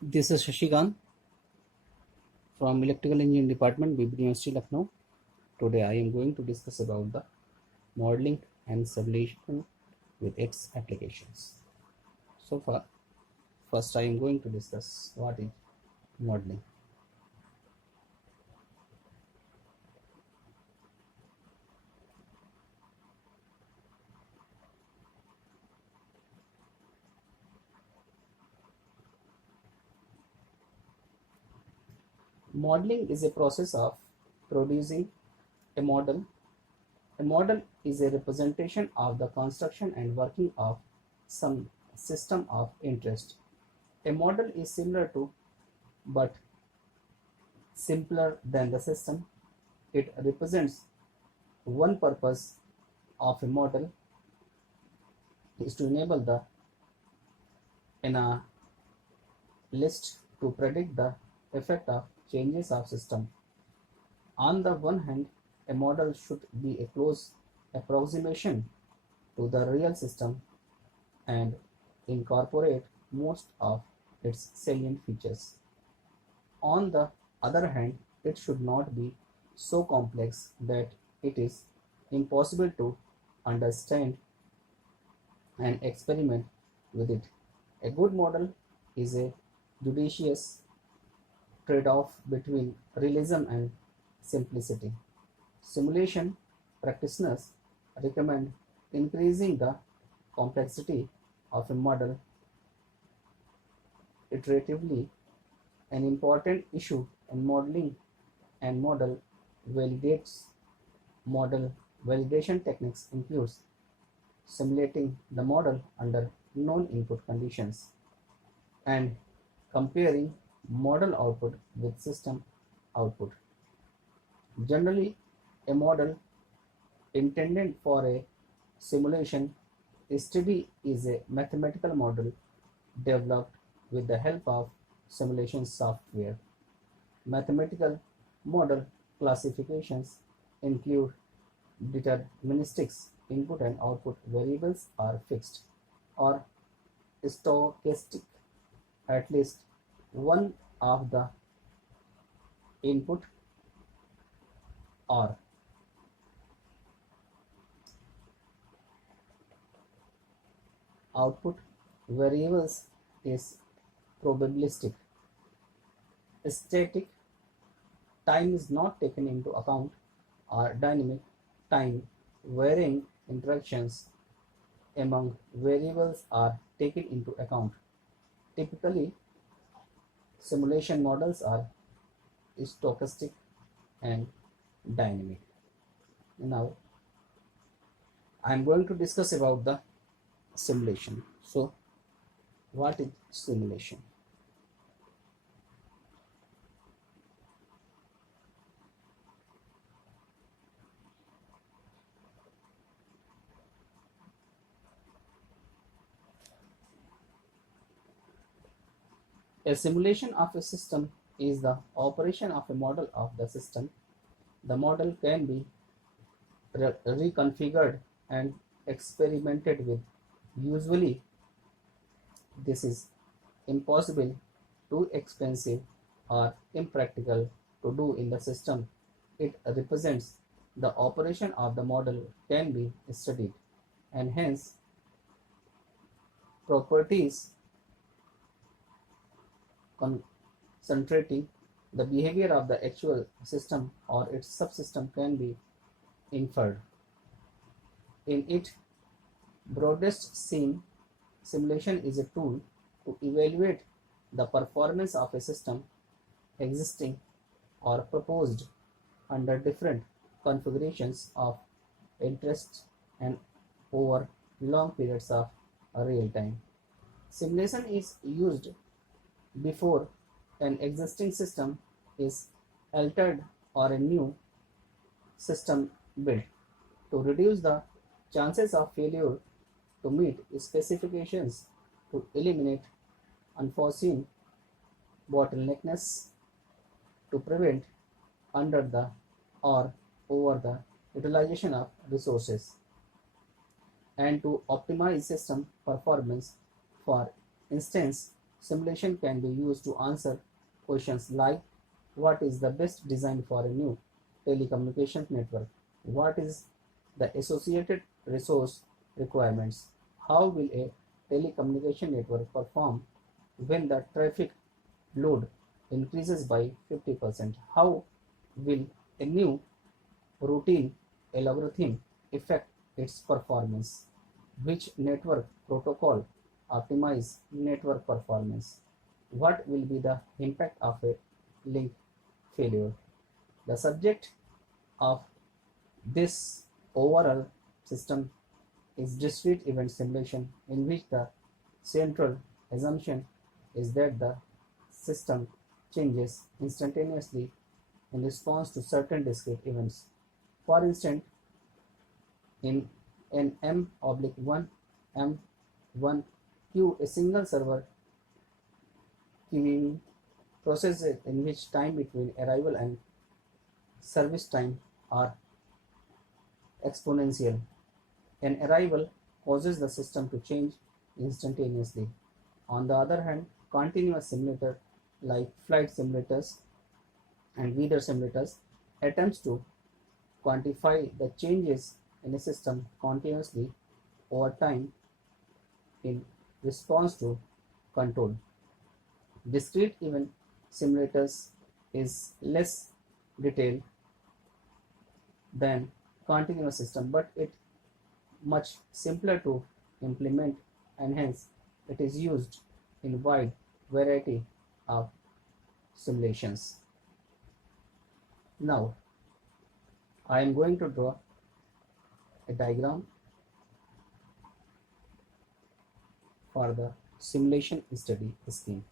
This is Shashikan from Electrical Engineering Department, BB University, Lucknow. Today I am going to discuss about the modeling and simulation with its applications. So far, first I am going to discuss what is modeling. Modeling is a process of producing a model. A model is a representation of the construction and working of some system of interest. A model is similar to but simpler than the system. It represents one purpose of a model is to enable the analyst to predict the effect of changes of system. On the one hand, a model should be a close approximation to the real system and incorporate most of its salient features. On the other hand, it should not be so complex that it is impossible to understand and experiment with it. A good model is a judicious trade-off between realism and simplicity. Simulation practitioners recommend increasing the complexity of a model iteratively. An important issue in modeling and model validation techniques includes simulating the model under known input conditions and comparing model output with system output. Generally, a model intended for a simulation study is a mathematical model developed with the help of simulation software. Mathematical model classifications include deterministics, input and output variables are fixed, or stochastic. At least one of the input or output variables is probabilistic. Static time is not taken into account, or dynamic time varying interactions among variables are taken into account. Typically, simulation models are stochastic and dynamic. Now, I am going to discuss about the simulation. So, what is simulation? A simulation of a system is the operation of a model of the system. The model can be reconfigured and experimented with. Usually, this is impossible, too expensive, or impractical to do in the system it represents. The operation of the model can be studied, and hence properties concentrating the behavior of the actual system or its subsystem can be inferred. In its broadest sense, simulation is a tool to evaluate the performance of a system existing or proposed under different configurations of interest and over long periods of real time. Simulation is used before an existing system is altered or a new system built to reduce the chances of failure, to meet specifications, to eliminate unforeseen bottlenecks, to prevent under the or over the utilization of resources, and to optimize system performance. For instance, Simulation can be used to answer questions like what is the best design for a new telecommunications network? What is the associated resource requirements? How will a telecommunication network perform when the traffic load increases by 50%? How will a new routine algorithm affect its performance? Which network protocol optimize network performance? What will be the impact of a link failure? The subject of this overall system is discrete event simulation, in which the central assumption is that the system changes instantaneously in response to certain discrete events. For instance, in an M/1 M1 queue, a single server queuing process in which time between arrival and service time are exponential. An arrival causes the system to change instantaneously. On the other hand, continuous simulator like flight simulators and weather simulators attempts to quantify the changes in a system continuously over time in response to control. Discrete event simulators is less detailed than continuous system, but it much simpler to implement, and hence it is used in wide variety of simulations. Now I am going to draw a diagram for the simulation study scheme.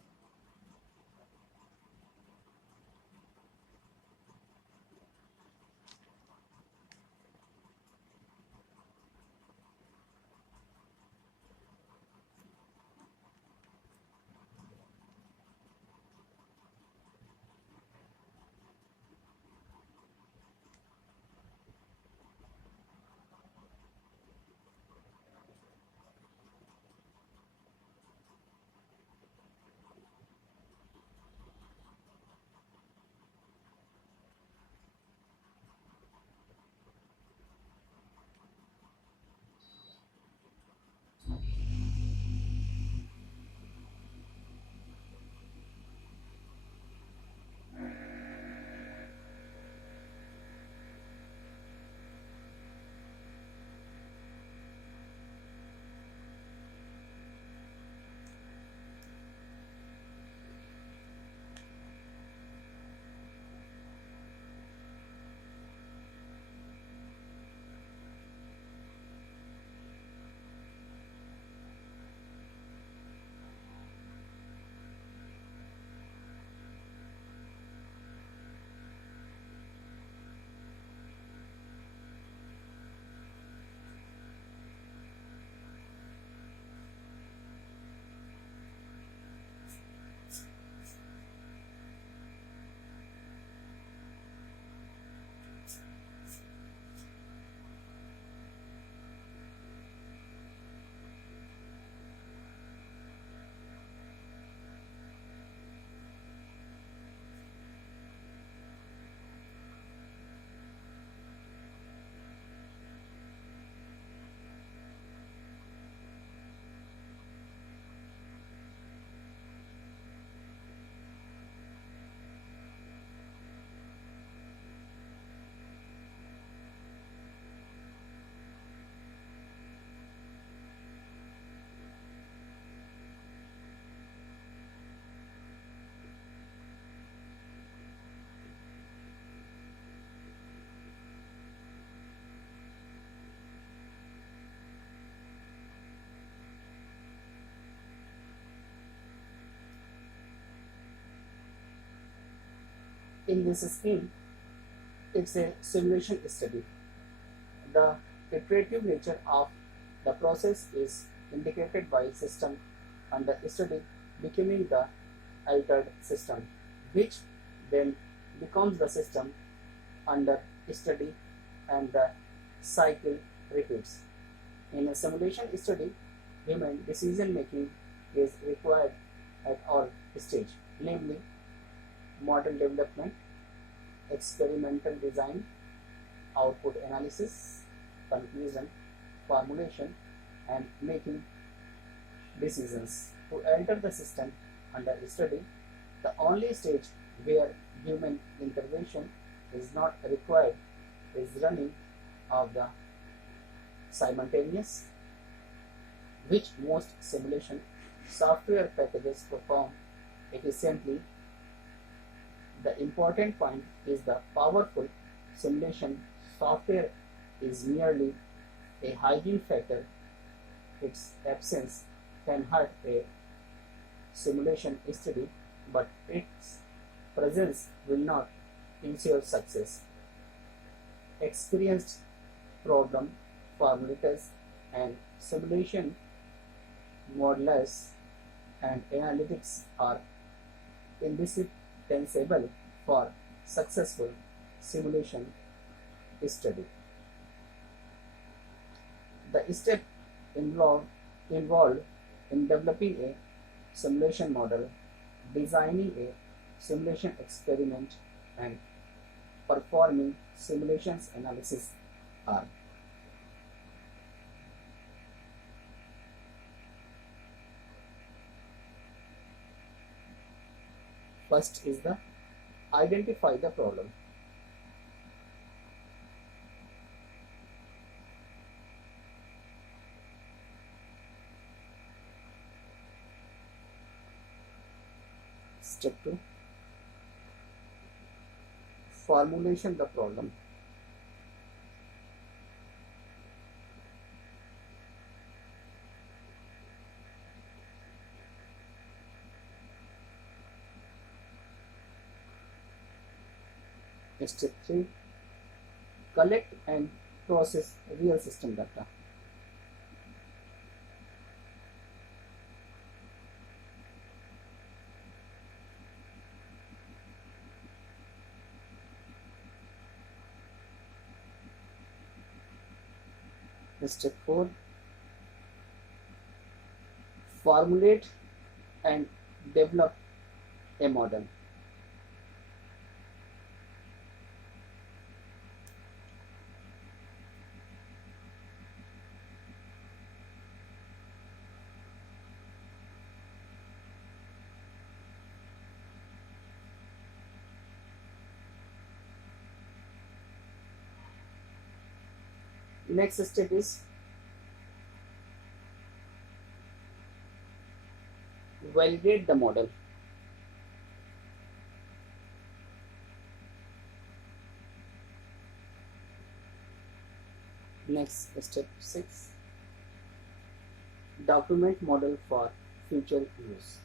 In this scheme, it's a simulation study. The iterative nature of the process is indicated by system under study becoming the altered system, which then becomes the system under study, and the cycle repeats. In a simulation study, human decision making is required at all stages, namely model development, experimental design, output analysis, conclusion, formulation, and making decisions. To enter the system under study, the only stage where human intervention is not required is running of the simultaneous, which most simulation software packages perform efficiently. The important point is the powerful simulation software is merely a hygiene factor. Its absence can hurt a simulation study, but its presence will not ensure success. Experienced problem formulators and simulation modelers and analytics are indispensable for successful simulation study. The step involved in developing a simulation model, designing a simulation experiment, and performing simulations analysis are: first is the identify the problem. Step 2, formulation the problem. Step 3, collect and process real system data. Step 4, formulate and develop a model. Next step is validate the model. Next step 6, document model for future use.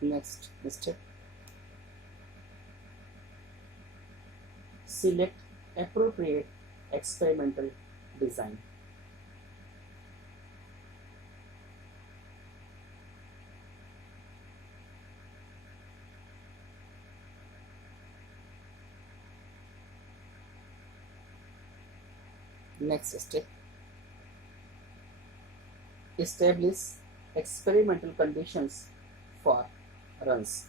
Next step, select appropriate experimental design. Next step, establish experimental conditions for runs.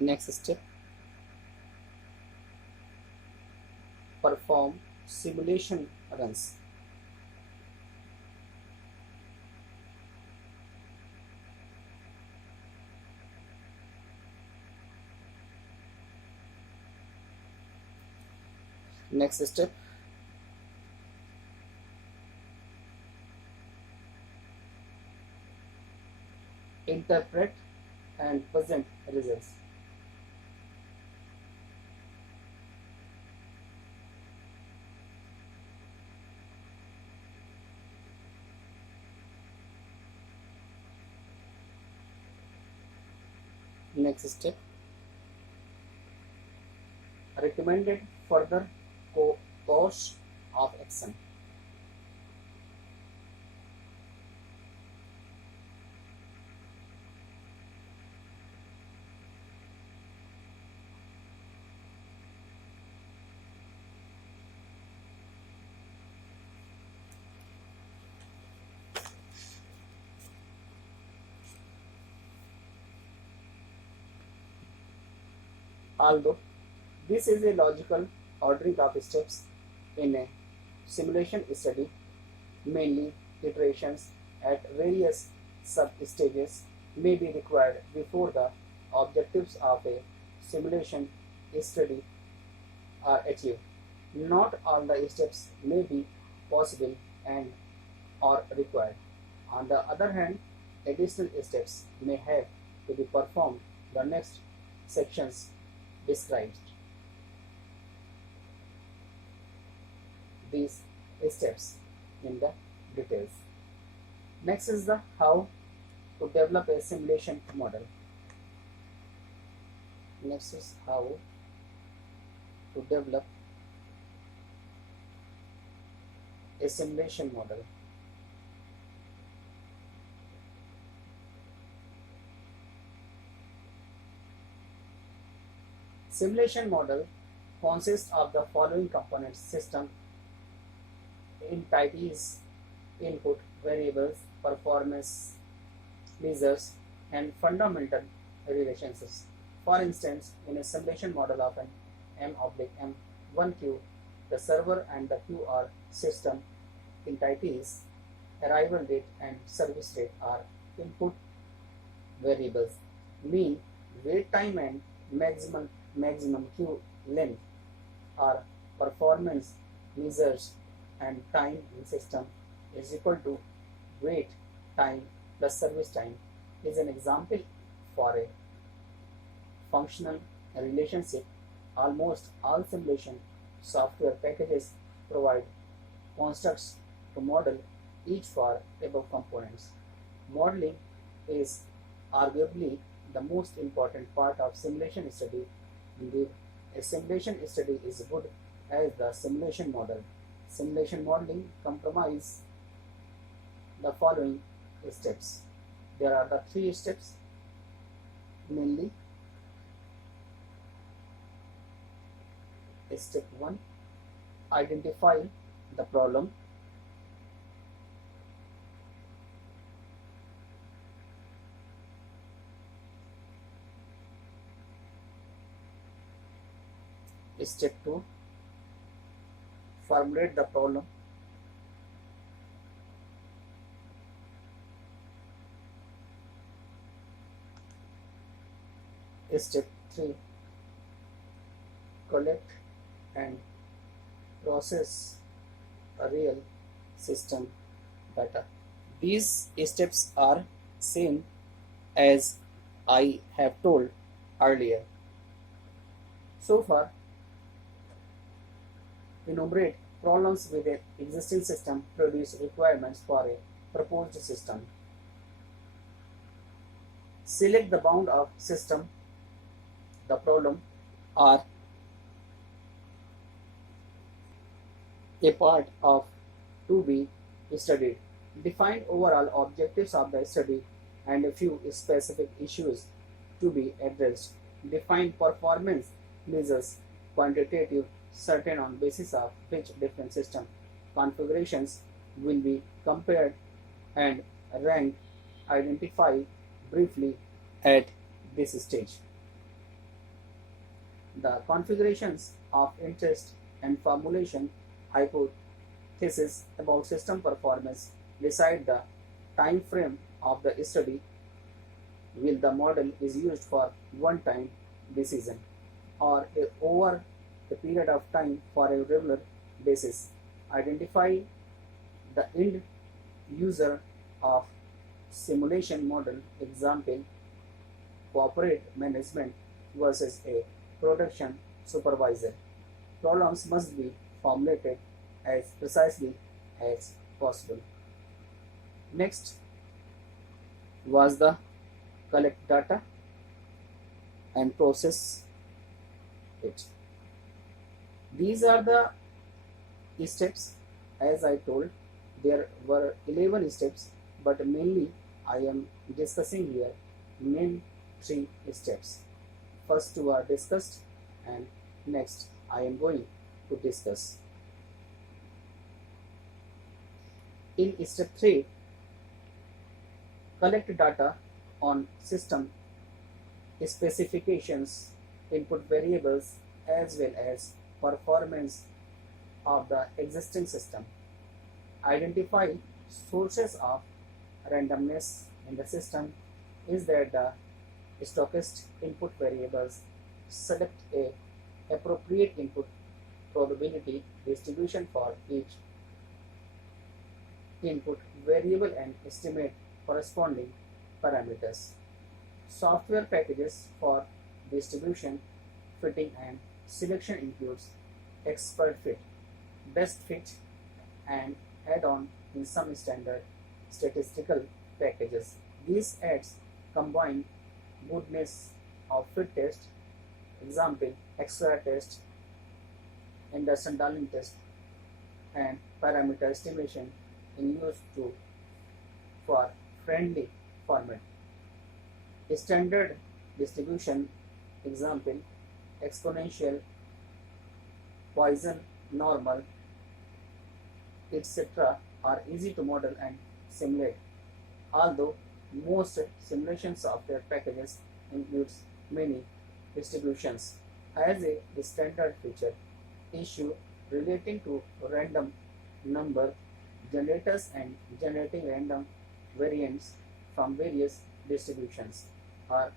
Next step, perform simulation runs. Next step, interpret and present results. Next step, recommended further course of action. Although this is a logical ordering of steps in a simulation study, mainly iterations at various sub-stages may be required before the objectives of a simulation study are achieved. Not all the steps may be possible and or required. On the other hand, additional steps may have to be performed. The next sections describes these steps in the details. Next is the how to develop a simulation model. Next is how to develop a simulation model. Simulation model consists of the following components: system, entities, input, variables, performance measures, and fundamental relationships. For instance, in a simulation model of an M/M1 queue, the server and the queue are system entities. Arrival date and service date are input variables. Mean, wait time, and maximum queue length are performance measures, and time in system is equal to wait time plus service time is an example for a functional relationship. Almost all simulation software packages provide constructs to model each for above components. Modeling is arguably the most important part of simulation study. Indeed, a simulation study is good as the simulation model. Simulation modeling comprises the following steps. There are the 3 steps, mainly. Step 1, identify the problem. Step 2, formulate the problem. Step 3, collect and process a real system data. These steps are same as I have told earlier. So far, enumerate problems with an existing system, produce requirements for a proposed system. Select the bound of system, the problem, or a part of to be studied. Define overall objectives of the study and a few specific issues to be addressed. Define performance measures, quantitative, certain on basis of which different system configurations will be compared and ranked. Identify briefly at this stage the configurations of interest and formulation hypothesis about system performance. Decide the time frame of the study. Will the model is used for one-time decision or over the period of time for a regular basis. Identify the end user of simulation model, example, corporate management versus a production supervisor. Problems must be formulated as precisely as possible. Next was the collect data. and process it. These are the steps. As I told, there were 11 steps, but mainly I am discussing here main 3 steps. First 2 are discussed, and next I am going to discuss. In step 3, collect data on system specifications, input variables, as well as performance of the existing system. Identify sources of randomness in the system. Is that the stochastic input variables? Select a appropriate input probability distribution for each input variable and estimate corresponding parameters. Software packages for distribution, fitting and selection includes expert fit, best fit, and add-on in some standard statistical packages. These adds combine goodness of fit test, example XR test, Anderson-Darling test, and parameter estimation in use to for friendly format. Standard distribution, example exponential, Poisson, normal, etc. are easy to model and simulate, although most simulation software packages includes many distributions. As a standard feature, issue relating to random number generators and generating random variants from various distributions are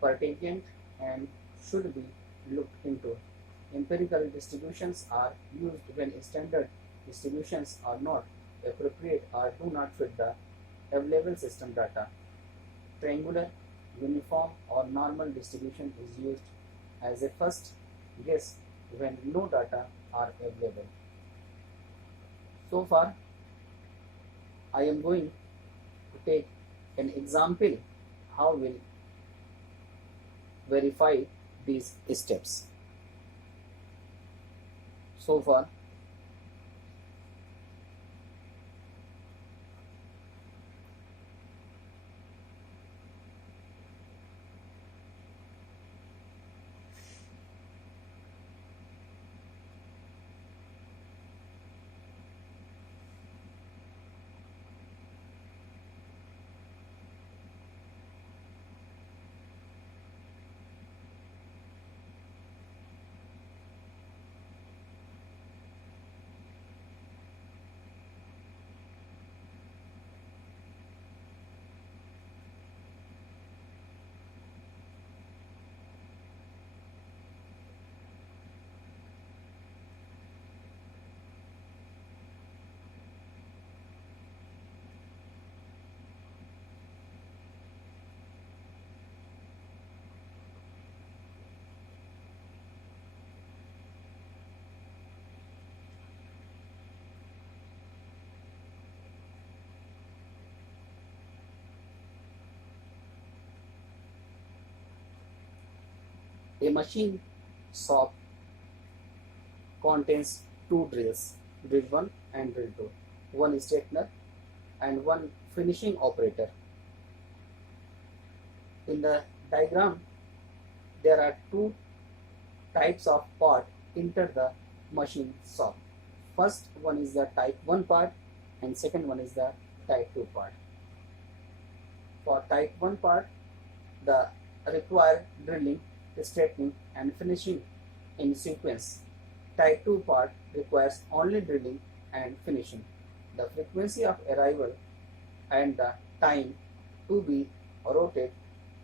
pertinent and should be looked into. Empirical distributions are used when standard distributions are not appropriate or do not fit the available system data. Triangular, uniform, or normal distribution is used as a first guess when no data are available. So far, I am going to take an example how we'll verify these steps. So far, a machine shop contains two drills, drill 1 and drill 2, one straightener and one finishing operator. In the diagram, there are two types of part enter the machine shop. First one is the type 1 part and second one is the type 2 part. For type 1 part, the required drilling, straightening and finishing in sequence. Type 2 part requires only drilling and finishing. The frequency of arrival and the time to be rotated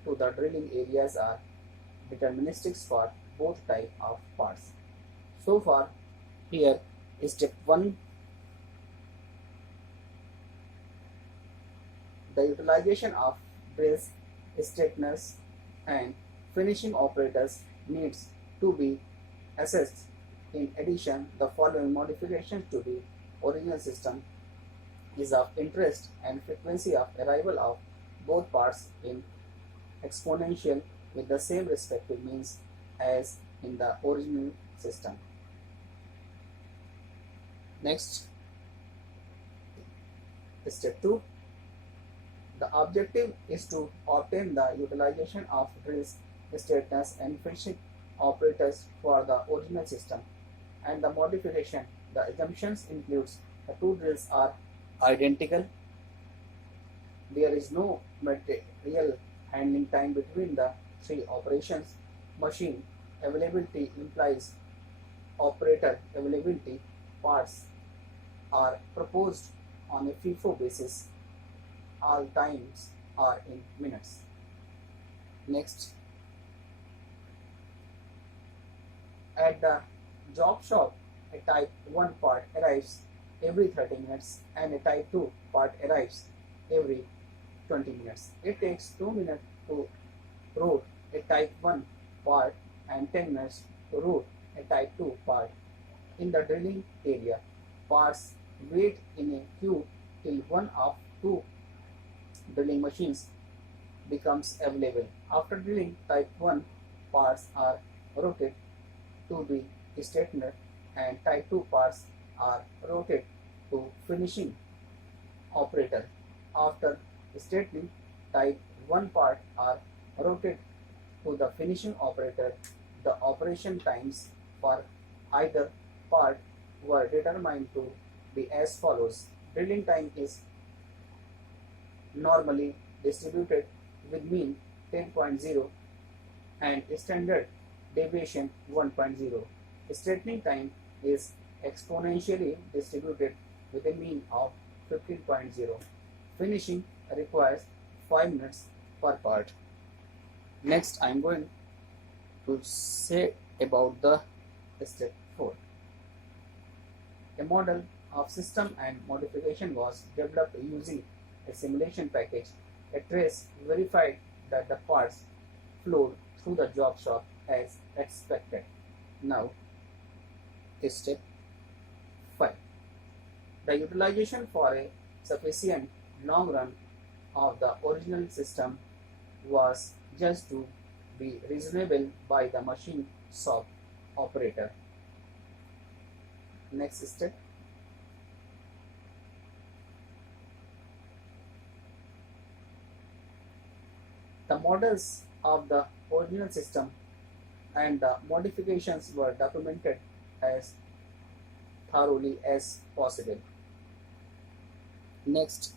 to the drilling areas are deterministics for both type of parts. So far, here is step 1. The utilization of drills, straighteners and finishing operators needs to be assessed. In addition, the following modifications to the original system is of interest, and frequency of arrival of both parts in exponential with the same respective means as in the original system. Next, step 2. The objective is to obtain the utilization of drills, stateness and finishing operators for the original system and the modification. The assumptions includes the two drills are identical. There is no material handling time between the three operations. Machine availability implies operator availability. Parts are proposed on a FIFO basis. All times are in minutes. Next, at the job shop, a type 1 part arrives every 30 minutes and a type 2 part arrives every 20 minutes. It takes 2 minutes to route a type 1 part and 10 minutes to route a type 2 part. In the drilling area, parts wait in a queue till one of two drilling machines becomes available. After drilling, type 1 parts are routed to the stationer and type 2 parts are routed to finishing operator. After stationing, type 1 part are routed to the finishing operator. The operation times for either part were determined to be as follows. Drilling time is normally distributed with mean 10.0 and standard deviation 1.0. Straightening time is exponentially distributed with a mean of 15.0. Finishing requires 5 minutes per part. Next, I am going to say about the step 4. A model of system and modification was developed using a simulation package. A trace verified that the parts flowed through the job shop as expected. Now, step 5. The utilization for a sufficient long run of the original system was judged to be reasonable by the machine shop operator. Next step. The models of the original system and the modifications were documented as thoroughly as possible. Next,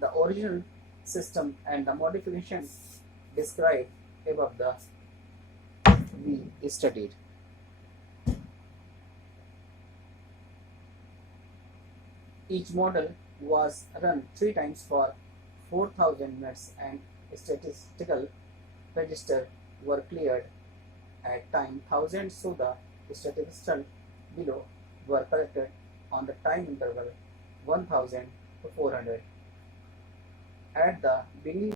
the original system and the modification described above we studied. Each model was run 3 times for 4000 minutes and statistical register were cleared at time 1000, so the statistical below were corrected on the time interval 1000 to 400. At the beginning